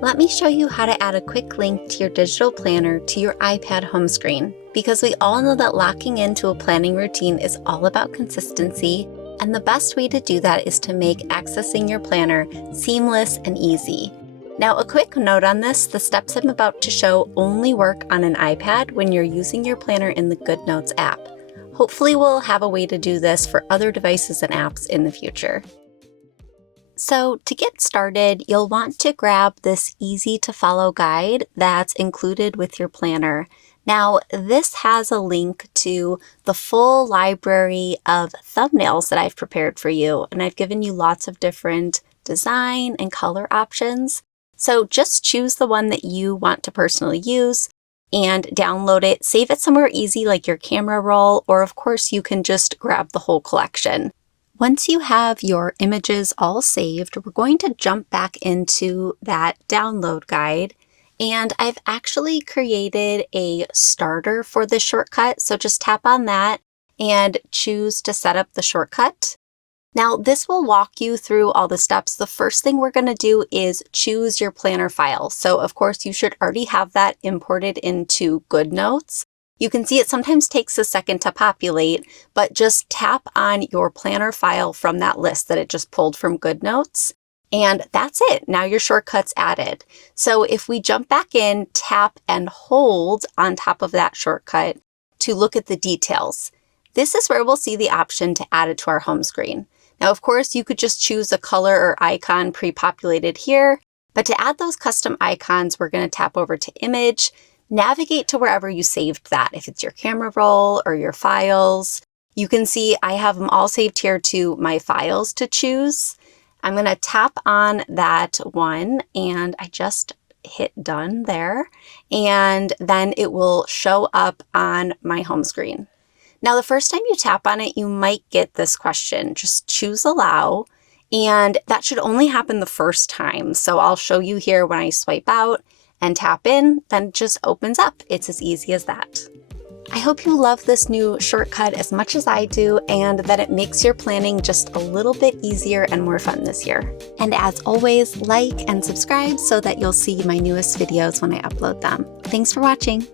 Let me show you how to add a quick link to your digital planner to your iPad home screen, because we all know that locking into a planning routine is all about consistency, and the best way to do that is to make accessing your planner seamless and easy. Now, a quick note on this, the steps I'm about to show only work on an iPad when you're using your planner in the Goodnotes app. Hopefully we'll have a way to do this for other devices and apps in the future. So to get started, you'll want to grab this easy to follow guide that's included with your planner. Now, this has a link to the full library of thumbnails that I've prepared for you, and I've given you lots of different design and color options. So just choose the one that you want to personally use and download it. Save it somewhere easy like your camera roll, or of course you can just grab the whole collection. Once you have your images all saved, we're going to jump back into that download guide. And I've actually created a starter for this shortcut. So just tap on that and choose to set up the shortcut. Now this will walk you through all the steps. The first thing we're going to do is choose your planner file. So of course you should already have that imported into Goodnotes. You can see it sometimes takes a second to populate, but just tap on your planner file from that list that it just pulled from Goodnotes. And that's it. Now your shortcut's added. So if we jump back in, tap and hold on top of that shortcut to look at the details. This is where we'll see the option to add it to our home screen. Now, of course, you could just choose a color or icon pre-populated here, but to add those custom icons, we're going to tap over to Image. Navigate to wherever you saved that. If it's your camera roll or your files, you can see I have them all saved here to my files to choose. I'm going to tap on that one and I just hit done there. And then it will show up on my home screen. Now, the first time you tap on it, you might get this question. Just choose allow. And that should only happen the first time. So I'll show you here when I swipe out and tap in, then it just opens up. It's as easy as that. I hope you love this new shortcut as much as I do, and that it makes your planning just a little bit easier and more fun this year. And as always, like and subscribe so that you'll see my newest videos when I upload them. Thanks for watching.